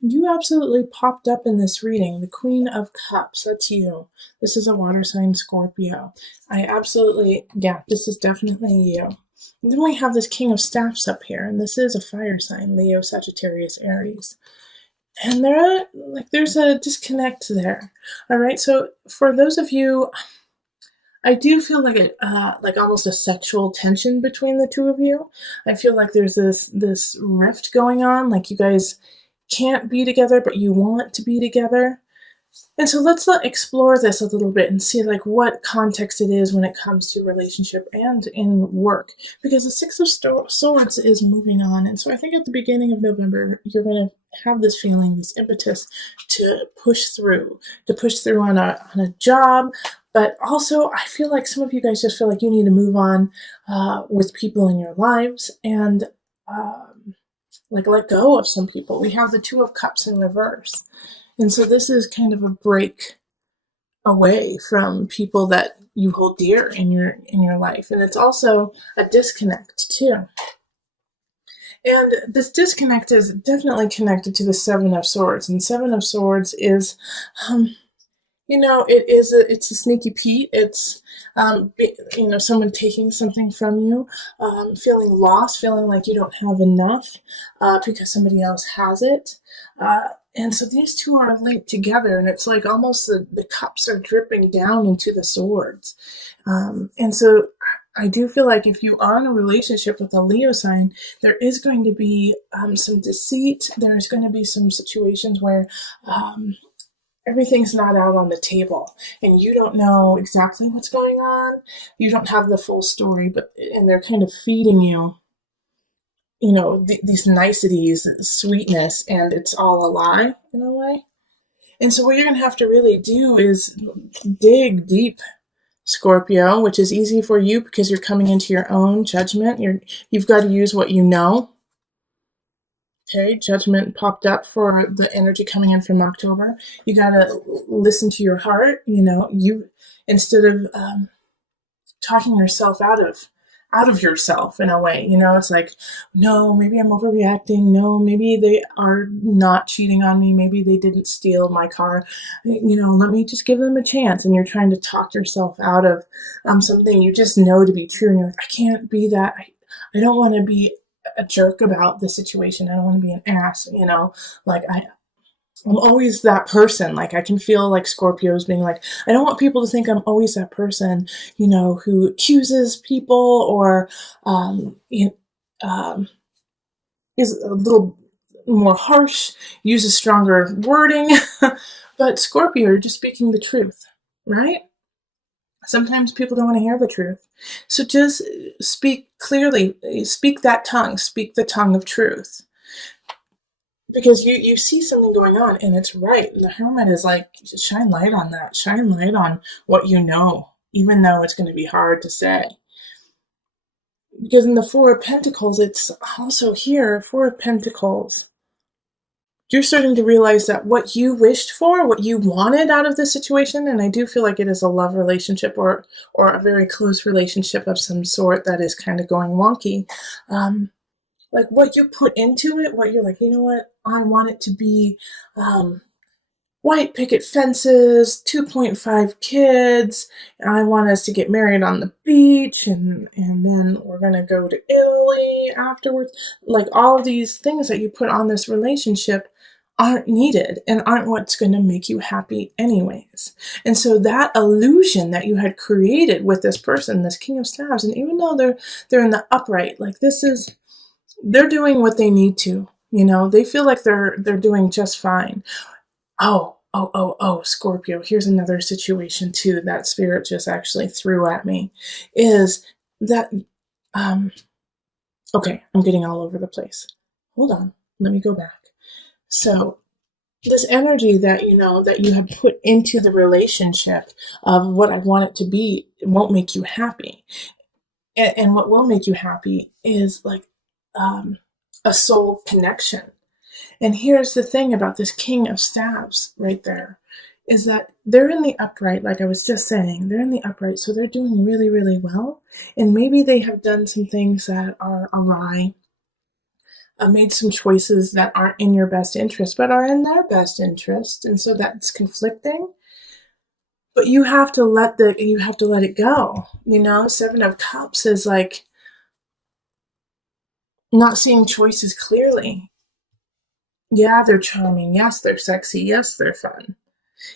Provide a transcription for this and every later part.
You absolutely popped up in this reading. The Queen of Cups, that's you. This is a water sign Scorpio. I absolutely, yeah, this is definitely you. And then we have this King of Staffs up here, and this is a fire sign, Leo, Sagittarius, Aries. And there's a disconnect there. All right, so for those of you, I do feel like almost a sexual tension between the two of you. I feel like there's this rift going on, like you guys can't be together, but you want to be together. And so let's explore this a little bit and see like what context it is when it comes to relationship and in work, because the Six of Swords is moving on. And so I think at the beginning of November, you're going to have this feeling, this impetus to push through on a job. But also, I feel like some of you guys just feel like you need to move on with people in your lives and like let go of some people. We have the Two of Cups in reverse. And so this is kind of a break away from people that you hold dear in your life. And it's also a disconnect too. And this disconnect is definitely connected to the Seven of Swords. And Seven of Swords is it's a sneaky Pete. It's someone taking something from you, feeling lost, feeling like you don't have enough because somebody else has it. And so these two are linked together, and it's like almost the cups are dripping down into the swords. And so I do feel like if you are in a relationship with a Leo sign, there is going to be some deceit. There's going to be some situations where everything's not out on the table and you don't know exactly what's going on. You don't have the full story, and they're kind of feeding you these niceties, sweetness, and it's all a lie in a way. And so what you're going to have to really do is dig deep, Scorpio, which is easy for you because you're coming into your own judgment. You've got to use what you know. Okay, judgment popped up for the energy coming in from October. You got to listen to your heart. You instead of talking yourself out of yourself in a way. It's like, no, maybe I'm overreacting. No, maybe they are not cheating on me. Maybe they didn't steal my car. Let me just give them a chance. And you're trying to talk yourself out of something you just know to be true. And you're like, I can't be that. I don't want to be a jerk about the situation. I don't want to be an ass. Like I'm always that person. Like I can feel like Scorpios being like, I don't want people to think I'm always that person, who accuses people or is a little more harsh, uses stronger wording. But Scorpio, you're just speaking the truth, right? Sometimes people don't want to hear the truth. So just speak clearly, speak that tongue, speak the tongue of truth. Because you see something going on and it's right. And the Hermit is like, shine light on that. Shine light on what you know, even though it's going to be hard to say. Because in the Four of Pentacles, it's also here, Four of Pentacles. You're starting to realize that what you wished for, what you wanted out of this situation, and I do feel like it is a love relationship or a very close relationship of some sort that is kind of going wonky. Like what you put into it, what you're like, you know what, I want it to be white picket fences, 2.5 kids, and I want us to get married on the beach, and then we're going to go to Italy afterwards. Like all of these things that you put on this relationship aren't needed and aren't what's going to make you happy anyways. And so that illusion that you had created with this person, this King of Staves, and even though they're in the upright, like they're doing what they need to, they feel like they're doing just fine. Oh, Scorpio, here's another situation too that Spirit just actually threw at me, is that, okay, I'm getting all over the place. Hold on, let me go back. So this energy that, that you have put into the relationship of what I want it to be, it won't make you happy. And what will make you happy is like a soul connection. And here's the thing about this King of Staves right there, is that they're in the upright, like I was just saying, they're in the upright, so they're doing really, really well. And maybe they have done some things that are awry. made some choices that aren't in your best interest, but are in their best interest, and so that's conflicting. But you have to let it go. Seven of Cups is like not seeing choices clearly. Yeah, they're charming. Yes, they're sexy. Yes, they're fun.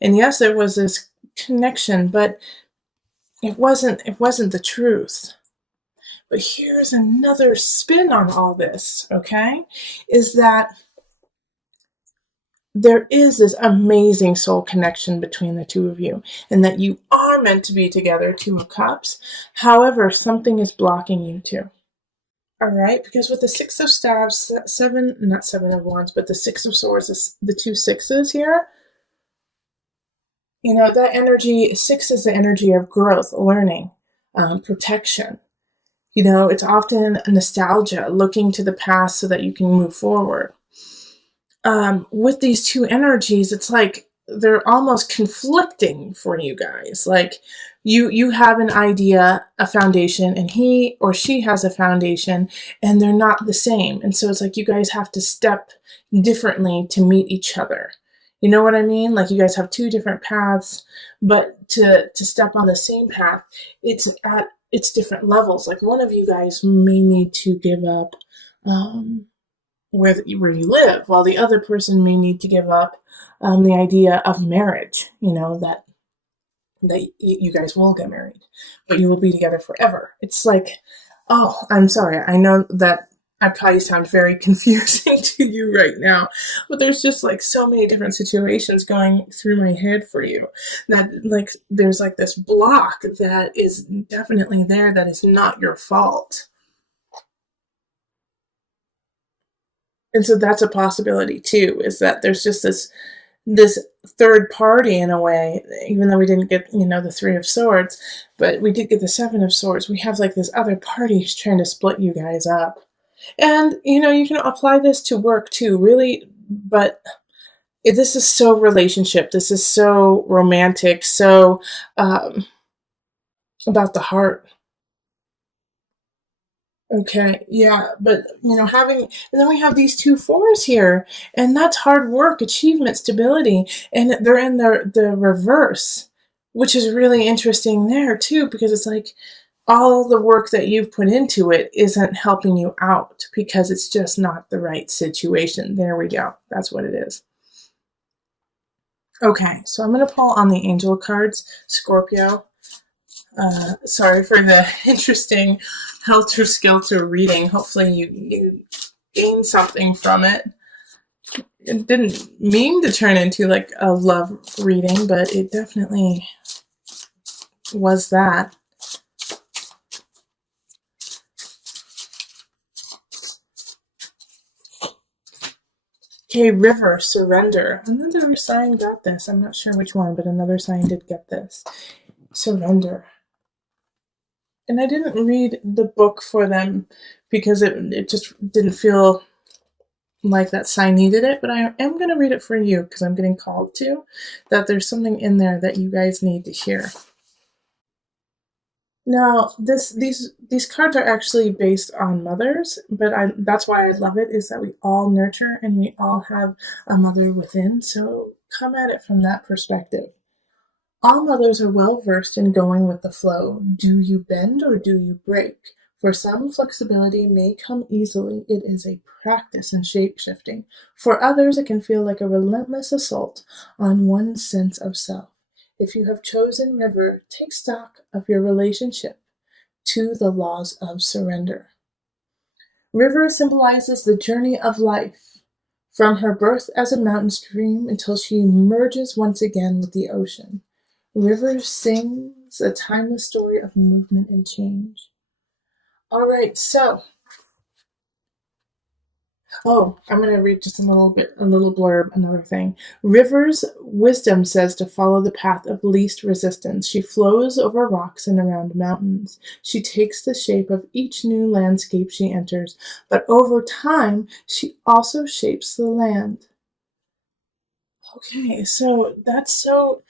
And yes, there was this connection, but it wasn't the truth. But here's another spin on all this, okay? Is that there is this amazing soul connection between the two of you, and that you are meant to be together, Two of Cups. However, something is blocking you too. All right, because with the Six of Staves, not Seven of Wands, but the Six of Swords, the two sixes here, that energy, six is the energy of growth, learning, protection. It's often nostalgia, looking to the past so that you can move forward. With these two energies, it's like they're almost conflicting for you guys. Like you have an idea, a foundation, and he or she has a foundation, and they're not the same. And so it's like you guys have to step differently to meet each other. You know what I mean? Like you guys have two different paths, but to step on the same path, it's different levels. Like one of you guys may need to give up where you live, while the other person may need to give up the idea of marriage. That you guys will get married, but you will be together forever. It's like, oh, I'm sorry. I know that I probably sound very confusing to you right now, but there's just like so many different situations going through my head for you that like there's like this block that is definitely there that is not your fault. And so that's a possibility too, is that there's just this third party in a way, even though we didn't get, the Three of Swords, but we did get the Seven of Swords. We have like this other party who's trying to split you guys up. And, you can apply this to work too, really, but this is so relationship. This is so romantic, so about the heart. Okay, yeah, but and then we have these two fours here, and that's hard work, achievement, stability, and they're in the reverse, which is really interesting there too, because it's like all the work that you've put into it isn't helping you out because it's just not the right situation. There we go. That's what it is. Okay, so I'm going to pull on the angel cards, Scorpio. Sorry for the interesting helter-skelter reading. Hopefully you gain something from it. It didn't mean to turn into like a love reading, but it definitely was that. Okay, River, Surrender. Another sign got this. I'm not sure which one, but another sign did get this. Surrender. And I didn't read the book for them because it just didn't feel like that sign needed it, but I am going to read it for you because I'm getting called to, that there's something in there that you guys need to hear. Now, these cards are actually based on mothers, but that's why I love it, is that we all nurture and we all have a mother within, so come at it from that perspective. All mothers are well versed in going with the flow. Do you bend or do you break? For some, flexibility may come easily. It is a practice in shape-shifting. For others, it can feel like a relentless assault on one's sense of self. If you have chosen River, take stock of your relationship to the laws of surrender. River symbolizes the journey of life, from her birth as a mountain stream until she merges once again with the ocean. River sings a timeless story of movement and change. All right, so I'm going to read just a little blurb, another thing. River's wisdom says to follow the path of least resistance. She flows over rocks and around mountains. She takes the shape of each new landscape she enters, but over time, she also shapes the land. Okay, so that's so...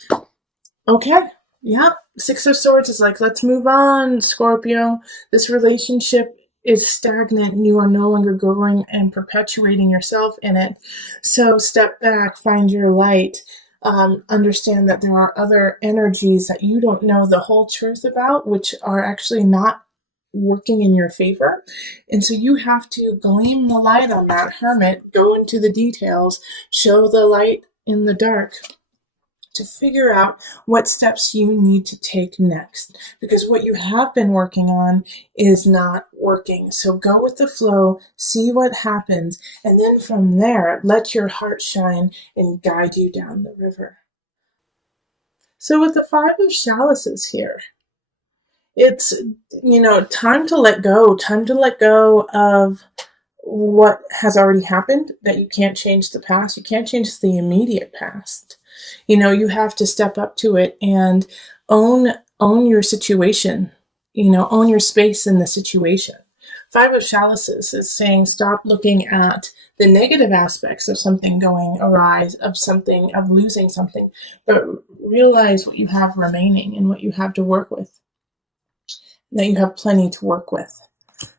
Okay, yeah. Six of Swords is like, let's move on, Scorpio. This relationship is stagnant and you are no longer growing and perpetuating yourself in it. So step back, find your light, understand that there are other energies that you don't know the whole truth about, which are actually not working in your favor. And so you have to gleam the light on that hermit, go into the details, show the light in the dark, to figure out what steps you need to take next, because what you have been working on is not working. So go with the flow, see what happens, and then from there, let your heart shine and guide you down the river. So with the Five of Chalices here, it's, time to let go of what has already happened, that you can't change the past. You can't change the immediate past. You have to step up to it and own your situation, own your space in the situation. Five of Chalices is saying stop looking at the negative aspects of something going awry, of losing something, but realize what you have remaining and what you have to work with, that you have plenty to work with.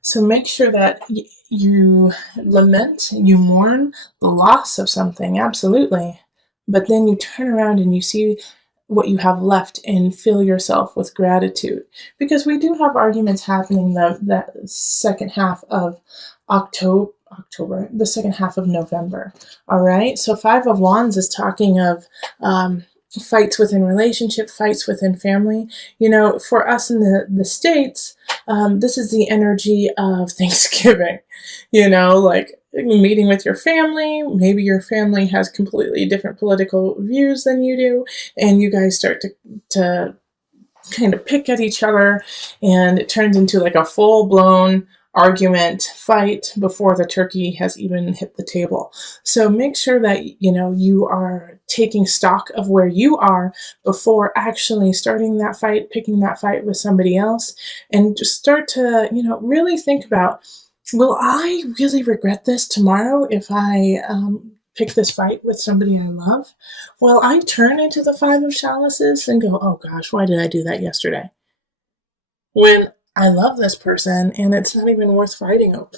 So make sure that you lament, you mourn the loss of something, absolutely. But then you turn around and you see what you have left and fill yourself with gratitude. Because we do have arguments happening that second half of October, the second half of November. All right. So Five of Wands is talking of fights within relationship, fights within family. For us in the States, this is the energy of Thanksgiving, like meeting with your family. Maybe your family has completely different political views than you do, and you guys start to kind of pick at each other, and it turns into like a full-blown argument, fight before the turkey has even hit the table. So make sure that you are taking stock of where you are before actually starting that fight, picking that fight with somebody else, and just start to really think about, will I really regret this tomorrow if I pick this fight with somebody I love? Will I turn into the Five of Chalices and go, oh gosh, why did I do that yesterday, when I love this person and it's not even worth fighting over,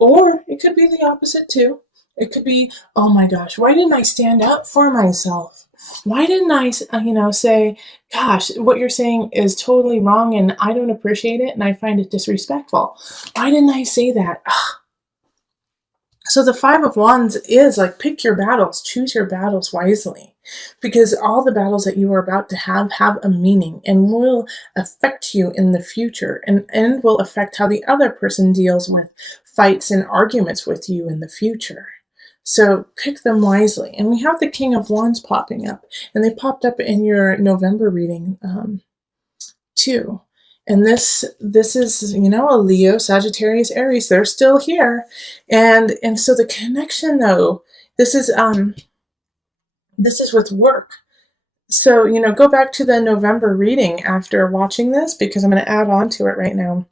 Or it could be the opposite too. It could be, oh my gosh, why didn't I stand up for myself? Why didn't I, say, gosh, what you're saying is totally wrong and I don't appreciate it and I find it disrespectful. Why didn't I say that? So the Five of Wands is like, pick your battles, choose your battles wisely, because all the battles that you are about to have a meaning and will affect you in the future, and will affect how the other person deals with fights and arguments with you in the future. So pick them wisely. And we have the King of Wands popping up, and they popped up in your November reading too. And this is, a Leo, Sagittarius, Aries. They're still here. And so the connection though, this is with work. So, go back to the November reading after watching this, because I'm going to add on to it right now.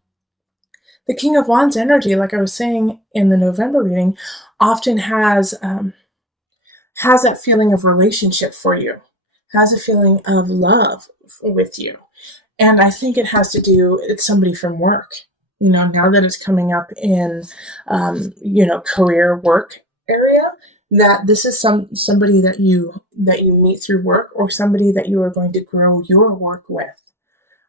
The King of Wands energy, like I was saying in the November reading, often has that feeling of relationship for you, has a feeling of love with you. And I think it has to do, it's somebody from work, now that it's coming up in, career work area, that this is somebody that you meet through work, or somebody that you are going to grow your work with.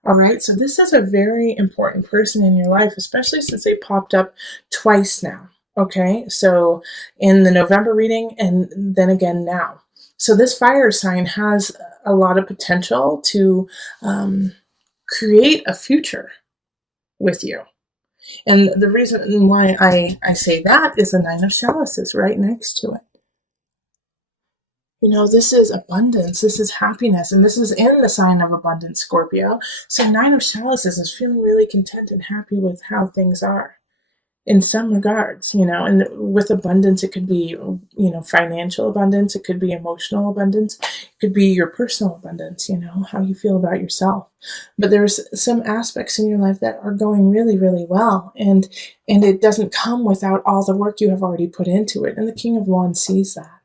All right. So this is a very important person in your life, especially since they popped up twice now. Okay. So in the November reading, and then again now. So this fire sign has a lot of potential to, create a future with you. And the reason why I say that is the Nine of Chalices right next to it. This is abundance, this is happiness, and this is in the sign of abundance, Scorpio. So Nine of Chalices is feeling really content and happy with how things are in some regards, and with abundance, it could be, financial abundance, it could be emotional abundance, it could be your personal abundance, how you feel about yourself. But there's some aspects in your life that are going really, really well, and it doesn't come without all the work you have already put into it. And the King of Wands sees that.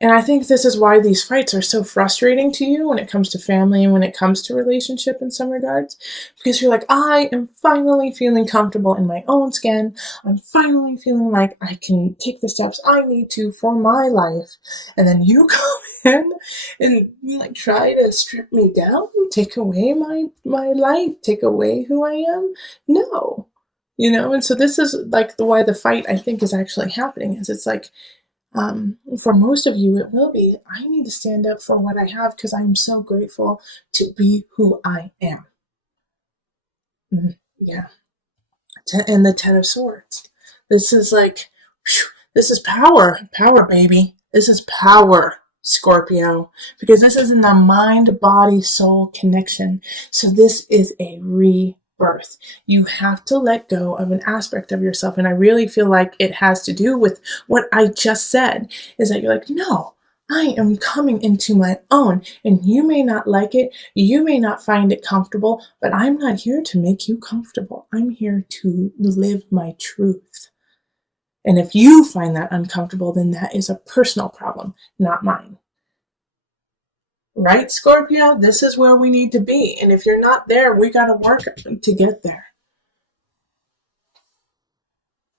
And I think this is why these fights are so frustrating to you when it comes to family and when it comes to relationship in some regards. Because you're like, I am finally feeling comfortable in my own skin. I'm finally feeling like I can take the steps I need to for my life. And then you come in and you like try to strip me down, take away my light, take away who I am. No. And so this is like why the fight I think is actually happening is it's like, for most of you, it will be, I need to stand up for what I have because I'm so grateful to be who I am. Yeah. And the Ten of Swords. This is like, this is power. Power, baby. This is power, Scorpio. Because this is in the mind, body, soul connection. So this is a rebirth. You have to let go of an aspect of yourself. And I really feel like it has to do with what I just said. Is that you're like, no, I am coming into my own. And you may not like it. You may not find it comfortable. But I'm not here to make you comfortable. I'm here to live my truth. And if you find that uncomfortable, then that is a personal problem, not mine. Right, Scorpio? This is where we need to be. And if you're not there, we got to work to get there.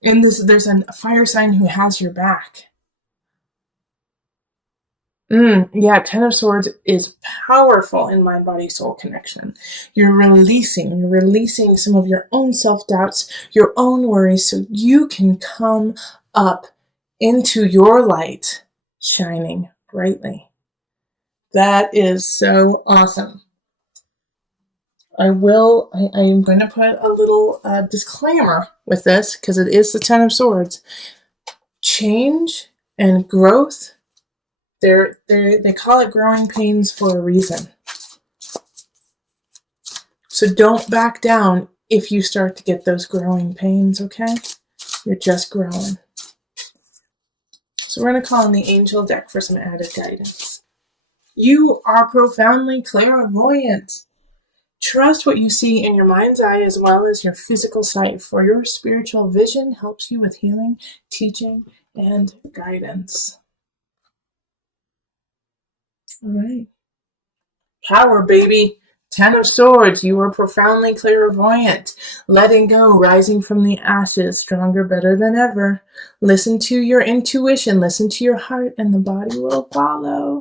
And there's a fire sign who has your back. Yeah, Ten of Swords is powerful in mind, body, soul connection. You're releasing some of your own self-doubts, your own worries, so you can come up into your light, shining brightly. That is so awesome. I am going to put a little disclaimer with this because it is the Ten of Swords. Change and growth, they call it growing pains for a reason. So don't back down if you start to get those growing pains, okay? You're just growing. So we're going to call on the angel deck for some added guidance. You are profoundly clairvoyant. Trust what you see in your mind's eye as well as your physical sight, for your spiritual vision helps you with healing, teaching, and guidance. All right. Power, baby. Ten of Swords. You are profoundly clairvoyant. Letting go, rising from the ashes, stronger, better than ever. Listen to your intuition. Listen to your heart, and the body will follow.